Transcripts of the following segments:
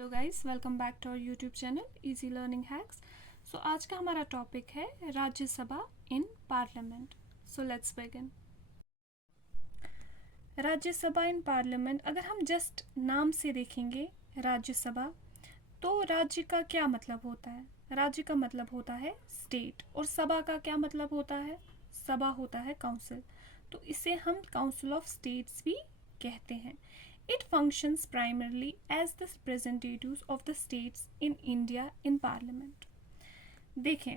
Hello guys, welcome back to our YouTube channel easy learning hacks. So आज का हमारा topic है Rajya Sabha in parliament. So let's begin. Rajya Sabha in parliament, अगर हम just नाम से देखेंगे राज्यसभा, तो राज्य का क्या मतलब होता है? राज्य का मतलब होता है स्टेट, और सभा का क्या मतलब होता है? सभा होता है काउंसिल। तो इसे हम काउंसिल ऑफ स्टेट्स भी कहते हैं। It functions primarily as the representatives of the states in India in Parliament. देखें,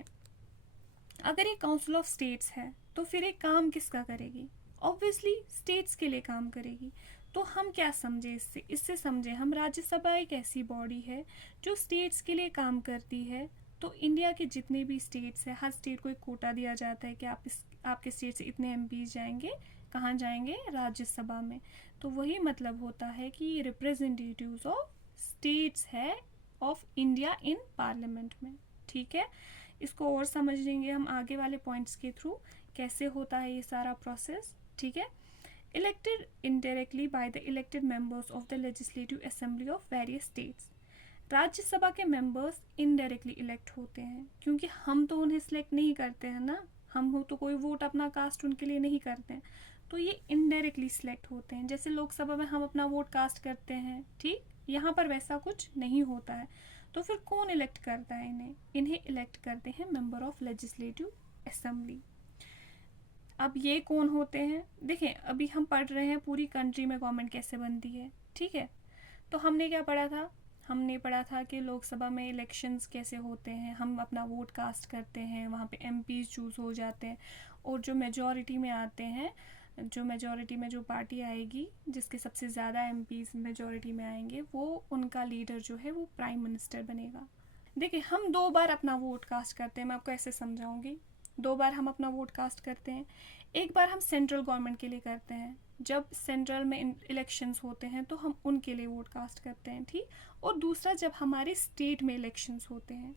अगर ये काउंसिल ऑफ स्टेट्स है तो फिर ये काम किसका करेगी? ऑब्वियसली स्टेट्स के लिए काम करेगी। तो हम क्या समझे इससे समझे हम राज्यसभा एक ऐसी बॉडी है जो स्टेट्स के लिए काम करती है। तो इंडिया के जितने भी स्टेट्स हैं, हर स्टेट को एक कोटा दिया जाता है कि आपके स्टेट से इतने एमपीज जाएंगे, कहाँ जाएंगे? राज्यसभा में। तो वही मतलब होता है कि ये रिप्रेजेंटेटिव्स ऑफ स्टेट्स है ऑफ इंडिया इन पार्लियामेंट में। ठीक है, इसको और समझ लेंगे हम आगे वाले पॉइंट्स के थ्रू कैसे होता है ये सारा प्रोसेस। ठीक है, elected indirectly by the elected members of the legislative assembly of various states. Rajya Sabha के मेंबर्स इनडायरेक्टली इलेक्ट होते हैं, क्योंकि हम तो उन्हें सिलेक्ट नहीं करते हैं ना, हम हो तो कोई वोट अपना कास्ट उनके लिए नहीं करते हैं, तो ये इनडायरेक्टली सिलेक्ट होते हैं। जैसे लोकसभा में हम अपना वोट कास्ट करते हैं, ठीक, यहाँ पर वैसा कुछ नहीं होता है। तो फिर कौन इलेक्ट करता है इन्हें? इन्हें इलेक्ट करते हैं मेंबर ऑफ लेजिस्लेटिव असेंबली। अब ये कौन होते हैं? देखें, अभी हम पढ़ रहे हैं पूरी कंट्री में गवर्नमेंट कैसे बनती है। ठीक है, तो हमने क्या पढ़ा था? हमने पढ़ा था कि लोकसभा में इलेक्शंस कैसे होते हैं, हम अपना वोट कास्ट करते हैं, वहाँ पे एमपीज चूज़ हो जाते हैं, और जो मेजॉरिटी में आते हैं, जो मेजॉरिटी में जो पार्टी आएगी जिसके सबसे ज़्यादा एमपीज मेजॉरिटी में आएंगे, वो उनका लीडर जो है वो प्राइम मिनिस्टर बनेगा। देखिए, हम 2 बार अपना वोट कास्ट करते हैं, मैं आपको ऐसे समझाऊंगी। 2 बार हम अपना वोट कास्ट करते हैं। एक बार हम सेंट्रल गवर्नमेंट के लिए करते हैं, जब सेंट्रल में इलेक्शंस होते हैं तो हम उनके लिए वोट कास्ट करते हैं, ठीक। और दूसरा जब हमारे स्टेट में इलेक्शंस होते हैं,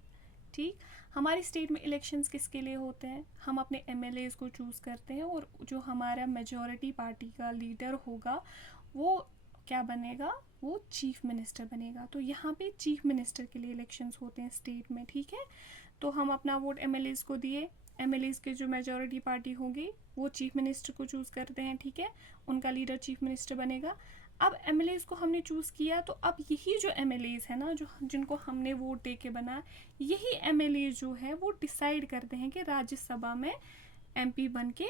ठीक, हमारी स्टेट में इलेक्शंस किसके लिए होते हैं? हम अपने एमएलएज को चूज़ करते हैं, और जो हमारा मेजॉरिटी पार्टी का लीडर होगा वो क्या बनेगा? वो चीफ मिनिस्टर बनेगा। तो यहाँ पे चीफ मिनिस्टर के लिए इलेक्शंस होते हैं स्टेट में। ठीक है, तो हम अपना वोट एमएलएज को दिए, एमएलएज के जो मेजॉरिटी पार्टी होगी वो चीफ मिनिस्टर को चूज़ करते हैं। ठीक है, उनका लीडर चीफ मिनिस्टर बनेगा। अब एमएलएज को हमने चूज़ किया, तो अब यही जो एमएलएज है ना, जो जिनको हमने वोट दे के बना, यही एमएलए जो है वो डिसाइड करते हैं कि राज्यसभा में एमपी बन के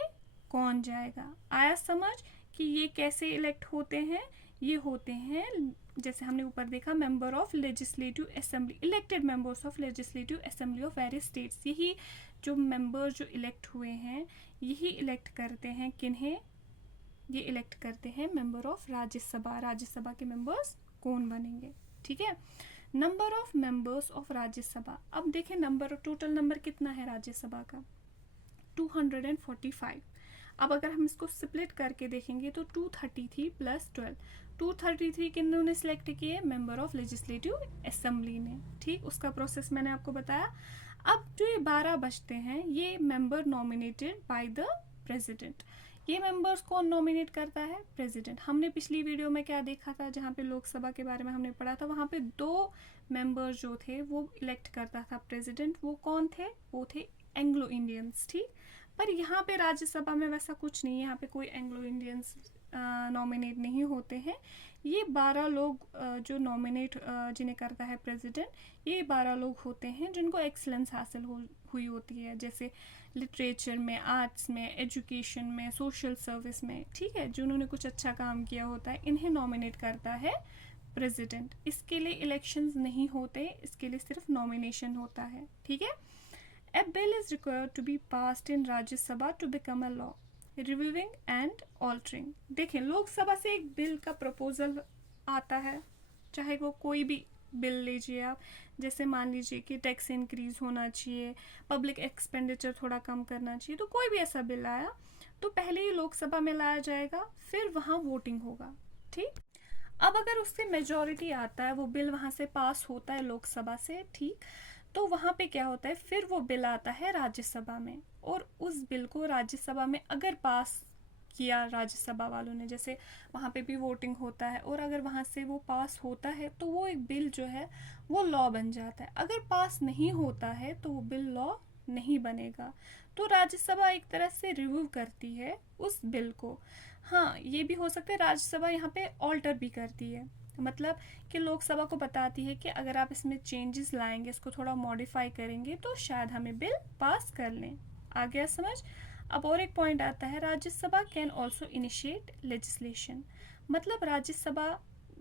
कौन जाएगा। आया समझ कि ये कैसे इलेक्ट होते हैं? ये होते हैं, जैसे हमने ऊपर देखा, member of legislative assembly, elected members of legislative assembly of various states. यही जो मेंबर जो इलेक्ट हुए हैं, यही इलेक्ट करते हैं किन्हें? ये इलेक्ट करते हैं मेंबर ऑफ राज्यसभा। राज्यसभा के मेंबर्स कौन बनेंगे? ठीक है, number of members of Rajya Sabha. अब देखें, नंबर, टोटल नंबर कितना है राज्यसभा का? 245। अब अगर हम इसको स्प्लिट करके देखेंगे तो 233 प्लस 12, 233 किन्होंने सिलेक्ट किए? मेंबर ऑफ लेजिस्लेटिव असेंबली ने। ठीक, उसका प्रोसेस मैंने आपको बताया। अब जो ये 12 बचते हैं, ये member nominated by the president. ये मेंबर्स कौन नॉमिनेट करता है? प्रेसिडेंट। हमने पिछली वीडियो में क्या देखा था, जहाँ पे लोकसभा के बारे में हमने पढ़ा था, वहाँ पे 2 मेंबर्स जो थे वो इलेक्ट करता था प्रेसिडेंट। वो कौन थे? वो थे एंग्लो इंडियंस। ठीक, पर यहाँ पे राज्यसभा में वैसा कुछ नहीं है, यहाँ पे कोई एंग्लो इंडियंस नॉमिनेट नहीं होते हैं। ये 12 लोग जो नॉमिनेट जिन्हें करता है प्रेसिडेंट, ये 12 लोग होते हैं जिनको एक्सीलेंस हासिल हुई होती है, जैसे लिटरेचर में, आर्ट्स में, एजुकेशन में, सोशल सर्विस में। ठीक है, जिन्होंने कुछ अच्छा काम किया होता है, इन्हें नॉमिनेट करता है प्रेसिडेंट। इसके लिए इलेक्शंस नहीं होते, इसके लिए सिर्फ नॉमिनेशन होता है। ठीक है, A bill is required to be passed in Rajya Sabha to become a law, reviewing and altering. देखें, लोकसभा से एक बिल का प्रपोजल आता है, चाहे वो कोई भी बिल लीजिए आप, जैसे मान लीजिए कि टैक्स इंक्रीज होना चाहिए, पब्लिक एक्सपेंडिचर थोड़ा कम करना चाहिए, तो कोई भी ऐसा बिल आया तो पहले ही लोकसभा में लाया जाएगा, फिर वहाँ वोटिंग होगा। ठीक, अब अगर उससे मेजॉरिटी आता है, वो बिल वहाँ से पास होता है लोकसभा से, ठीक, तो वहाँ पे क्या होता है, फिर वो बिल आता है राज्यसभा में, और उस बिल को राज्यसभा में अगर पास किया राज्यसभा वालों ने, जैसे वहाँ पे भी वोटिंग होता है और अगर वहाँ से वो पास होता है तो वो एक बिल जो है वो लॉ बन जाता है। अगर पास नहीं होता है तो वो बिल लॉ नहीं बनेगा। तो राज्यसभा एक तरह से रिव्यू करती है उस बिल को। हाँ, ये भी हो सकता है राज्यसभा यहाँ पे ऑल्टर भी करती है, मतलब कि लोकसभा को बताती है कि अगर आप इसमें चेंजेस लाएंगे, इसको थोड़ा मॉडिफाई करेंगे तो शायद हमें बिल पास कर लें। आ गया समझ? अब और एक पॉइंट आता है, Rajya Sabha can also initiate legislation, मतलब राज्यसभा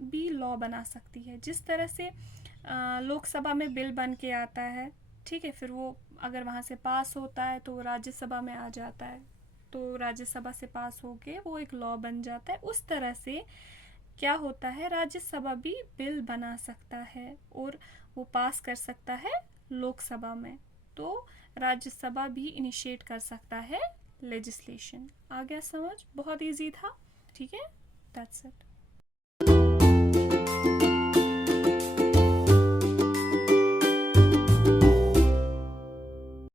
भी लॉ बना सकती है। जिस तरह से लोकसभा में बिल बन के आता है, ठीक है, फिर वो अगर वहाँ से पास होता है तो वो राज्यसभा में आ जाता है, तो राज्यसभा से पास होके वो एक लॉ बन जाता है। उस तरह से क्या होता है, राज्यसभा भी बिल बना सकता है और वो पास कर सकता है लोकसभा में। तो राज्यसभा भी इनिशिएट कर सकता है लेजिस्लेशन। आ गया समझ? बहुत इजी था, ठीक है, दैट्स इट।